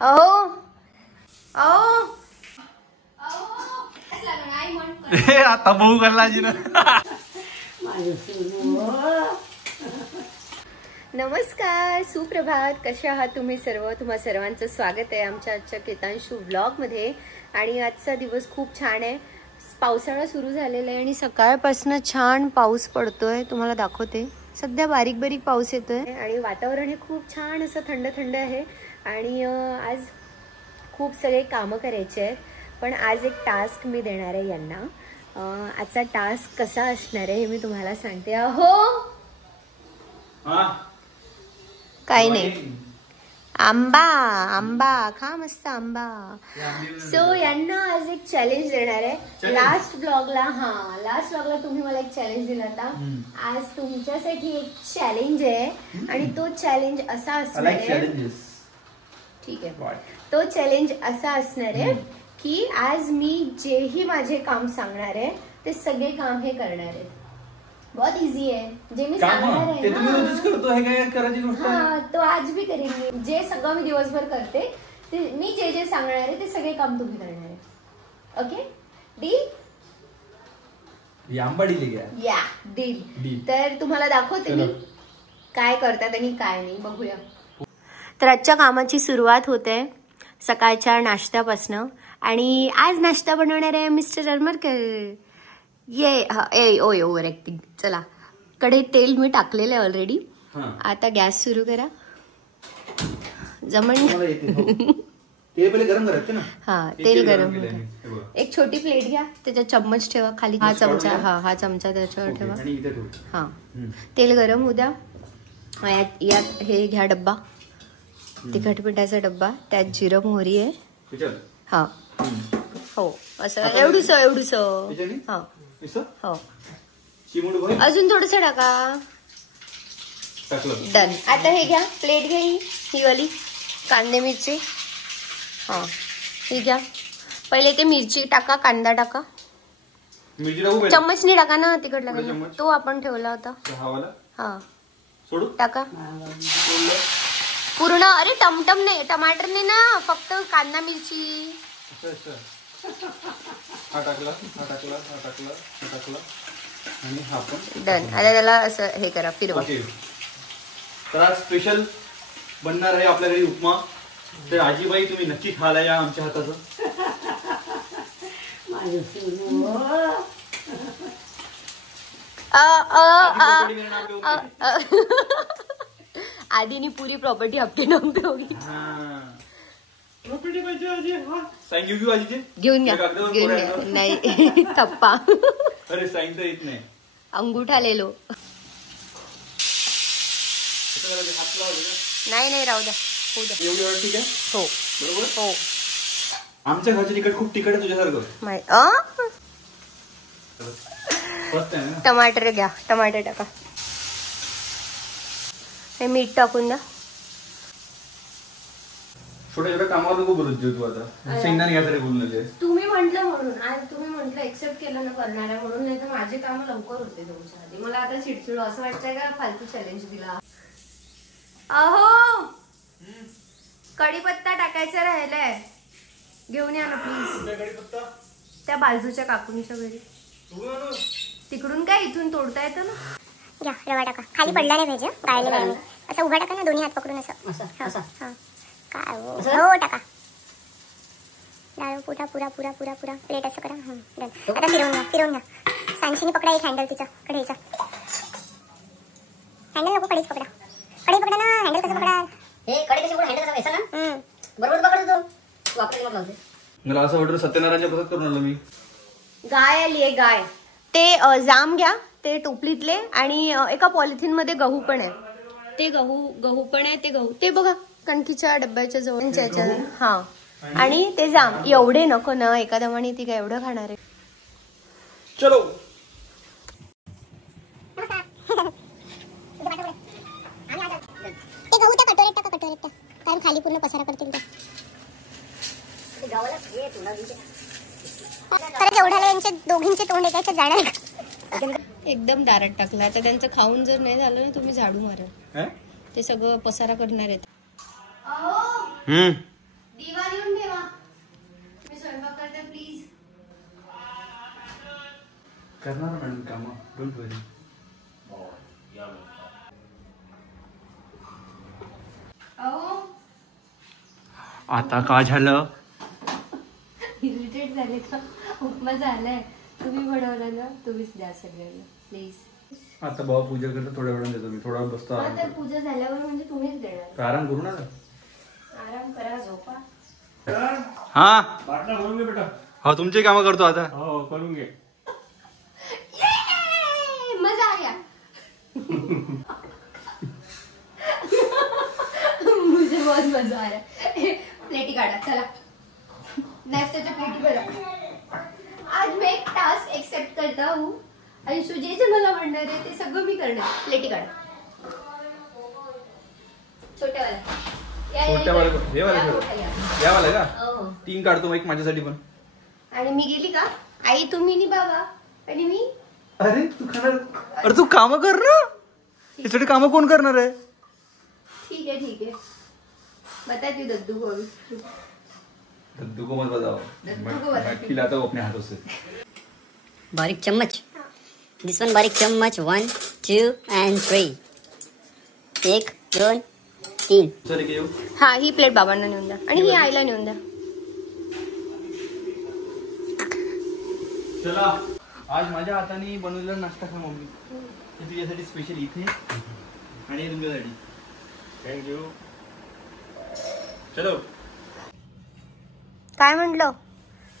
अहो आता भाऊ करला नमस्कार, सुप्रभात. कसे आहात तुम्ही सर्व? तुम्हा सर्वांचं स्वागत आहे आमच्या आजच्या केतांशू व्लॉग मध्ये. आणि आजचा दिवस खूप छान आहे. पावसाळा सुरू झालेला आहे आणि सकाळपासून छान पाऊस पडतोय. तुम्हाला दाखवते. सध्या बारीक बारीक पाऊस येतोय आणि वातावरण हे खूप छान असं थंड थंड आहे. आणि आज खूप सगळे कामं करायचे आहेत. पण आज एक टास्क मी देणार आहे यांना. आजचा टास्क कसा असणार आहे हे मी तुम्हाला सांगते. अहो काही नाही, आंबा आंबा खा, मस्त आंबा. सो यांना आज एक चॅलेंज देणार आहे. लास्ट ब्लॉगला तुम्ही मला एक चॅलेंज दिला होता. आज तुमच्यासाठी एक चॅलेंज आहे आणि तो चॅलेंज असा असणार आहे. ठीक आहे, तो चॅलेंज असा असणार आहे की आज मी जेही माझे काम सांगणार आहे ते सगळे काम हे करणार आहे. बहुत इजी है. जे मी सांगणार आहे ते तुम्ही रोजच करतो हे काय करायची गोष्ट आहे? तो आज भी करेंगे. जे सगळं मी दिवसभर करते ते मी जे जे सांगणार आहे ते सगळे काम तुम्ही करणार आहे. Okay, deal? आंबा डील घ्या. या डील. तर तुम्हाला दाखवते मी काय करतात आणि काय नाही, बघूया. तर आजच्या कामाची सुरुवात होते सकाळच्या नाश्त्यापासनं. आणि आज नाश्ता बनवणार आहे मिस्टर अरमरकर. ओय ओव्हर ऍक्टिंग. चला, कढईत तेल मी टाकलेलं आहे ऑलरेडी. आता गॅस सुरू करा. जमण गरम करायचं ना. हा, तेल गरम. एक छोटी प्लेट घ्या, त्याच्यात चम्मच ठेवा खाली. हा चमचा, हा चमचा त्याच्यावर ठेवा. हा, तेल गरम होऊ द्या. यात हे घ्या डब्बा, तिखट पिठाचा डब्बा. त्यात जिरं मोहरी आहे. हा हो, असं एवढूस. हा हो, अजून थोडस टाका. डन. आता हे घ्या, प्लेट घ्या, ही वाली कांदे मिरची. हा, ही घ्या. पहिले ते मिरची टाका, कांदा टाका. चम्मचनी टाका ना, तिखट लागा. तो आपण ठेवला होता. हा, टाका पूर्ण. अरे टमटम नाही, टमाटर नाही ना, फक्त कांदा मिरची. आणि हा पण डन. आता त्याला असं हे करा, फिरवा. तर आज स्पेशल बनणार आहे आपल्या घरी उपमा. तर आजीबाई तुम्ही नक्की खायला या आमच्या हाताचं. आधीनी पूरी प्रॉपर्टी आपके नाम पे होगी. प्रॉपर्टी पाहिजे आजी. साईन घेऊ आजीचे. घेऊन घ्या. नाही थप्पा. अरे साईन तर येत नाही. अंगूठा लेलो. नाही राहू द्या. होऊ द्या. एवढी वेळ ठीक आहे. हो बरोबर. हो. आमच्या घरचे तिखट खूप तिखट आहे तुझ्यासारखं. टमाटर घ्या, टमाटर टाका. हे मीठ टाकून द्या. छोट्या छोट्या कामावर नको बोलत तू आता. शेंगदाणे घ्यायसाठी बोलून नये. तुम्ही म्हटलं म्हणून, आज तुम्ही म्हटलं एक्सेप्ट केलं ना करणार आहे म्हणून. नाही तर माझे काम लवकर होते तुमच्या आधी. मला आता चिडचिड असं वाटतंय का फालतू चॅलेंज दिला. अहो, कढीपत्ता टाकायचा राहिलाय, घेऊन या ना प्लीज. त्या बाजूच्या काकूंच्या घरी. तिकडून काय, इथून तोडता येतं ना. घ्या, रवा टाका. खाली पडला नाही पाहिजे, गाळले गाळले. असं उभा टाका ना, दोन्ही हात पकडून असं. काय हो, टाका. डाळ पुरा पुरा पुरा पुरा पुरा प्लेट असं करा. आता फिरवून घ्या. सांशीने पकडा एक हँडल तिचा कढईचा. हँडल नको, कढईच पकडा. कढई पकडा ना. हँडल कसं पकडा? हे कढई कशी पकडा? हँडल कसं व्हायचं ना? बरोबर पकडतो तू. वापरायला मग लावते. मला असं वाटतं सत्यनारायणच्या प्रसाद करून आलो मी. गाय आली आहे, गाय. ते जाम घ्या, ते टोपलीतले. आणि एका पॉलिथिन मध्ये गहू पण आहे. ते गहू पण आहे. ते गहू ते बघा कणकीच्या डब्याच्या जवळ. हा, आणि ते जाम. एवढे नको ना, एका दमाने ती काय एवढं खाणार आहे. चलो. ते गहू त्या कटोरीत टाका, कटोरीत टाका. कारण खाली पूर्ण पसारा करतील. खरं जेवढ्याला यांचे दोघींचे तोंड एकाच्या जाणार. एकदम दारात टाकला. आता त्यांचं खाऊन जर नाही झालं ना, तुम्ही झाडू मारा. ते सगळं पसारा करणार आहेत. दिवा नेऊन ठेवा, मी स्वयंपाक करते प्लीज. करणार मॅडम काम, डोंट वरी. अहो आता का झालं? इरिटेट झाले का? उपमा झालाय, तुम्ही बनवला ना, तुम्हीच द्या सगळ्यांना प्लीज. आता बाबा पूजा करता, थोड्या वेळाने देतो मी, थोडा बसतो. हा तर पूजा झाल्यावर म्हणजे तुम्हीच देणार. आराम करू ना. आराम करा, झोपा. हा बाटला भरून घे बेटा. हो तुमची कामं करतो आता. हो करून घे. मजा आ गया. मुझे बहुत मजा आ रहा है. प्लेटी काढा चला. नाश्त्याच्या प्लेटी बघा. आज मैं एक टास्क एक्सेप्ट करता हूँ आणि जे जे मला म्हणणार आहे ते सगळं मी करणार. प्लेटी काढा. छोट्यावाला छोट्यावाला हे वाला या वाला का? हो. 3 काढतो मग, एक माझ्यासाठी पण. आणि मी गेली का? आई तुम्ही नि बाबा आणि मी. अरे तू खाणार? अरे तू काम कर ना, यासाठी काम कोण करणार आहे? ठीक है ठीक है, बताती हूँ दद्दू को अभी. दद्दू को मत बताओ, दद्दू को बताती मैं खिलाता हूँ अपने हाथों से. बारीक चम्मच. दिस वन बारीक चम्मच. 1 2 and 3. 1 2 3. चल के येऊ. हा, ही प्लेट बाबांना नेऊन द्या आणि ही आईला नेऊन द्या. चला, आज माझ्या हाताने बनवलेला नाश्ता खा मम्मी. हे तुझ्यासाठी स्पेशल इथे आणि हे तुमच्यासाठी. थँक्यू. चलो. काय म्हटलं?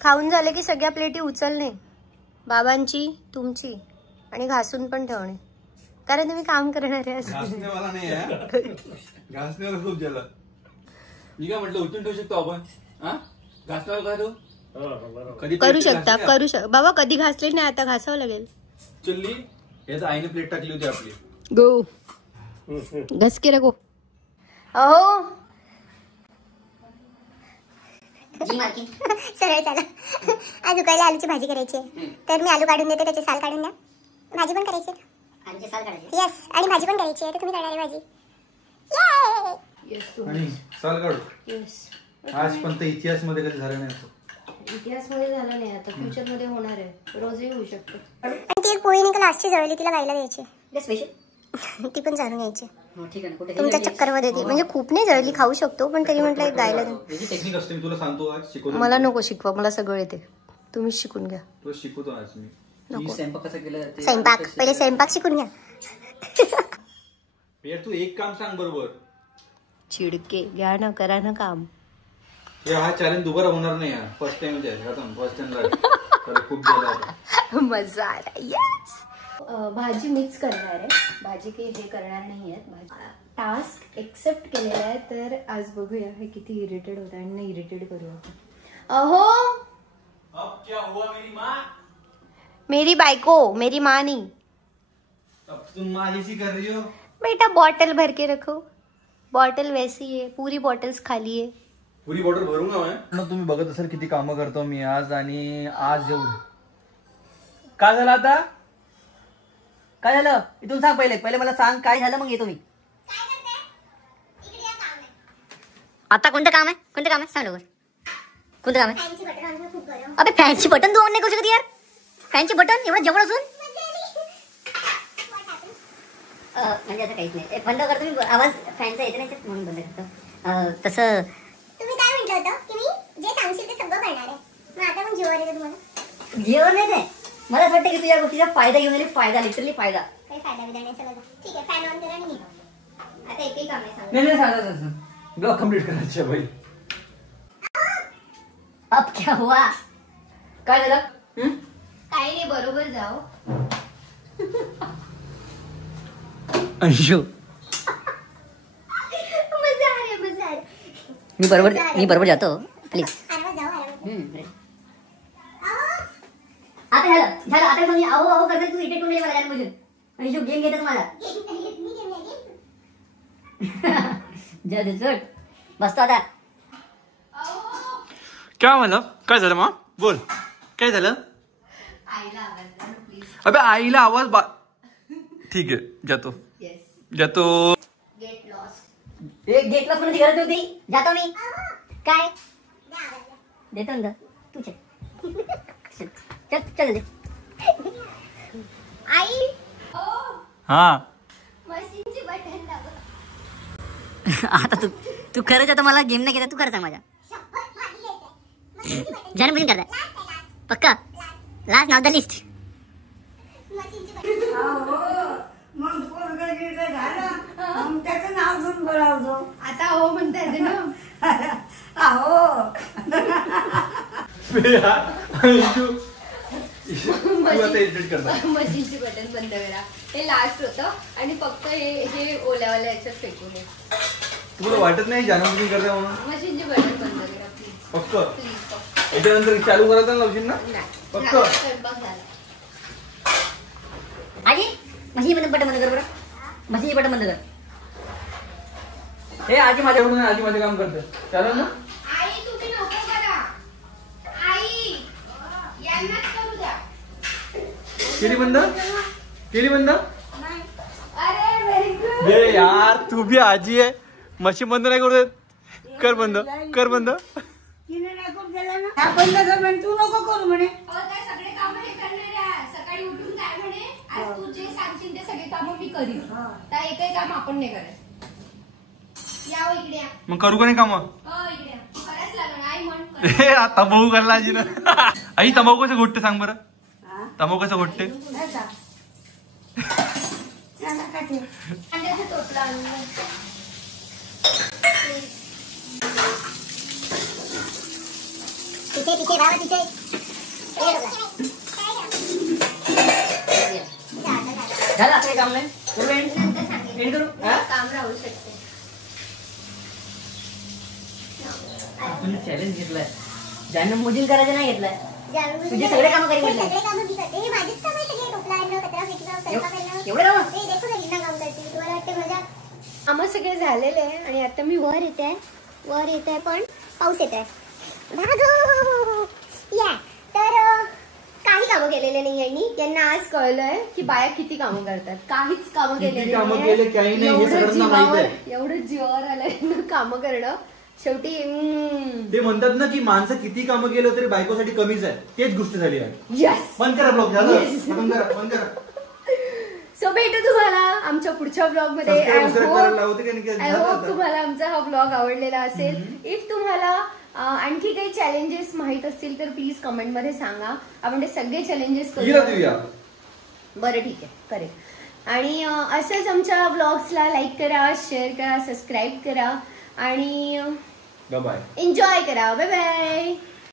खाऊन झाले की सगळ्या प्लेटी उचलणे, बाबांची, तुमची, आणि घासून पण ठेवणे, कारण तुम्ही काम करणार आहे. घासणेवाला नाही आहे, घासण्याला खूप झालं. मी काय म्हटलं, उचलून ठेवू शकतो आपण. हा, घासण्याला काय तू कधी करू शकता, करू शकता बाबा. कधी घासले नाही, आता घासावं लागेल. चल्ली याचा आईने प्लेट टाकली होती आपली. गो घस के रखो. अहो सरळ चला. आज उकळल्या आलूची भाजी करायची आहे, तर मी आलू काढून देते, त्याचे साल काढून द्या. भाजी पण करायची आहे. आमचे साल काढायचे. येस, आणि भाजी पण करायची आहे, तर तुम्ही करणार आहे भाजी. ये आणि साल काढू. येस. आज पण ते इतिहास मध्ये कधी झालं नाही असं. इतिहास मध्ये झाला नाही, आता फ्युचर मध्ये होणार आहे, रोजही होऊ शकतो. आणि ती एक पोळी निघाल लास्टची जळली, तिला गायला द्यायची. स्पेशल. ती पण जाणून यायची. ठीक आहे ना. कुठे तुमच्या चक्करमध्ये ती म्हणजे खूप नाही जळली, खाऊ शकतो, पण तरी म्हटलं एक गायला द्या. याची टेक्निक असते, मी तुला सांगतो आज शिकवतो. मला नको शिकवा, मला सगळं येते, तुम्हीच शिकून घ्या. तुला शिकवतो आज मी. नको. स्वयंपाक कसा केला जाते? स्वयंपाक पहिले स्वयंपाक शिकून घ्या. यार तू एक काम सांग बरोबर. चिडके घ्या ना, करा ना काम. हा चॅलेंज दुबारा होणार नाही यार. फर्स्ट टाइम फर्स्ट टाइम खूप झाला आता. मजा आला. येस. भाजी मिक्स करणार आहे, भाजी काही हे करणार नाही आहेत. टास्क एक्सेप्ट केलेला आहे, तर आज बघूया हे किती इरिटेट होत आहे आणि इरिटेट करूया. अहो अब क्या हुआ मेरी माँ? मेरी बायको, मेरी माँ नहीं. अब तुम माँ जैसी कर रही हो. बेटा बॉटल भर के रखो, बॉटल वैसी है, पूरी बॉटल्स खाली है. पुरी बॉटल भरूंगा मैं. तुम्ही बघत असाल किती कामं करतो मी आज, आणि आज एवढं काय झालं आता? काय झालं? इथून सांग, पहिले पहिले मला सांग काय झालं, मग येतो मी. आता कोणतं काम आहे? कोणतं काम आहे सांग लवकर. कोणतं काम आहे? अबे फॅनची बटन तू ऑन नाही करू शकत यार. फॅनची बटन एवढं जवळ असून म्हणजे असं काहीच नाही. बंद करतो मी, आवाज फॅनचा येते नाही म्हणून बंद करतो. तसं तुम्ही काय म्हटलं होतं की मी जे सांगशील ते सगळं करणार आहे, मग आता पण जीवावर येतं तुम्हाला. जेवण नाही ते. मला असं वाटतं की तू या गोष्टीचा फायदा घेऊन आली. फायदा, लिटरली फायदा. काही फायदा विधा नाही सगळं. ठीक आहे, फॅन ऑन करा आणि निघा. आता एकही काम आहे सांग. नाही सांगा ब्लॉग कम्प्लीट करायची आहे भाई. अब क्या हुआ? काय झालं? काही नाही, बरोबर जाओ. अंशू मजा आ रही, मजा आ रही. मी बरोबर जातो प्लीज. आरामात जाऊ, आरामात. आता झालं आता तुम्ही अहो अहो करता. तू इथे टोंगले मला गाणं आणि जो गेम घेतात मला. जाऊ सोड, बसतो आता. काय म्हणलं? काय झालं मा? बोल, काय झालं? आईला आवाज द्या प्लीज. अबे आईला आवाज ठीक आहे, जातो. येस. जातो. Get lost. एक गेट लॉस कोणाची गरज नव्हती. जातो मी. काय देतो ना तू चल चल चल दे आई हा मशीनची बटन दाबा. आता तू खरंच आता मला गेम नाही केला तू खरं सांग माझ्या जन्मदिन करताय पक्का लास्ट नाव द लिस्ट त्याचं नाव घेऊन बोलावतो. आता हो म्हणता येते ना. अहो मशीनची बटन बंद करा. हे लास्ट होतं आणि फक्त हे ओल्यावाल्या याच्यात फेकून नये. तुला वाटत नाही जन्मदिन करता म्हणून? मशीनची बटन बंद करा प्लीज पक्क प्लीज. याच्यानंतर चालू करायला लावशील ना नाही पक्क? झालं, स्वयंपाक झाला. आजी मशीन बटन बंद कर बरं मशीन बटन बंद कर हे आजी माझ्याकडून आजी माझे काम करते चालेल ना? आई तुम्ही नको करा. आई यांनाच करू द्या. केली बंद केली बंद. अरे व्हेरी गुड. हे यार तू भी आजी आहे मशीन बंद नाही करू देत. कर बंद कर बंद. तिने नाही करून दिला ना. हा बंद कर म्हणे, तू नको करू म्हणे. काय सगळे कामं हे करणारे आहे. सकाळी उठून काय म्हणे आज तू जे सांगशील ते सगळे कामं मी करीन. तर एकही काम आपण नाही करायचं. या हो इकडे या. मग करू का नाही काम? हो इकडे या. करायच लागणार आई म्हण कर. हे तंबाखू करला आजी ना. आई तंबाखू कसं घोटते सांग बरं. तंबाखू कसं घोटते? नाही का? त्याला काय ते? अंड्याचं टोपलं आणलं. तिथे तिथे बाबा तिथे झालं आता काही काम नाही करू end? नंतर सांगेन. End करू हा? काम राहू शकते. आपण चॅलेंज घेतलाय ज्यानं मोजील करायचं नाही घेतलाय जाणून तुझे सगळे कामं करी हे म्हटलं. सगळे कामं मी करते. हे माझीच कामं आहे सगळे. टोपला आणणं, कचरा फेकणं, स्वयंपाक करणं. एवढे कामं? हे देखो ना गिन्ना काम करते. तुम्हाला वाटते मजा? कामं सगळे झालेले आहे आणि आता मी वर येत आहे पण पाऊस येत आहे. भागो या तर काही कामं केलेले नाही यांनी. यांना आज कळलंय की बाया किती कामं करतात. काहीच कामं किती केलेली कामं नाहीये. केले, काही नाही, हे एवढं सगळ्यांना माहित आहे. एवढं जीवावर आलंय कामं करणं. शेवटी ते म्हणतात ना की माणसं किती कामं केलं तरी बायकोसाठी कमीच आहे. तेच गोष्ट झाली आहे. यस. बंद करा ब्लॉग झालं. Yes. बंद करा बंद करा. सो भेटू तुम्हाला आमच्या पुढच्या ब्लॉग मध्ये. Subscribe करायला लावते का नाही? आय झालं होप आता. तुम्हाला आमचा हा ब्लॉग आवडलेला असेल. इफ तुम्हाला आणखी काही चॅलेंजेस माहित असतील तर प्लीज कमेंट मध्ये सांगा. आपण ते सगळे चॅलेंजेस हिला करू. देऊया. बरं ठीक आहे करेल. आणि असंच आमच्या ब्लॉग्सला लाईक करा, शेअर करा, सबस्क्राईब करा आणि बाय. एन्जॉय करा. Bye bye.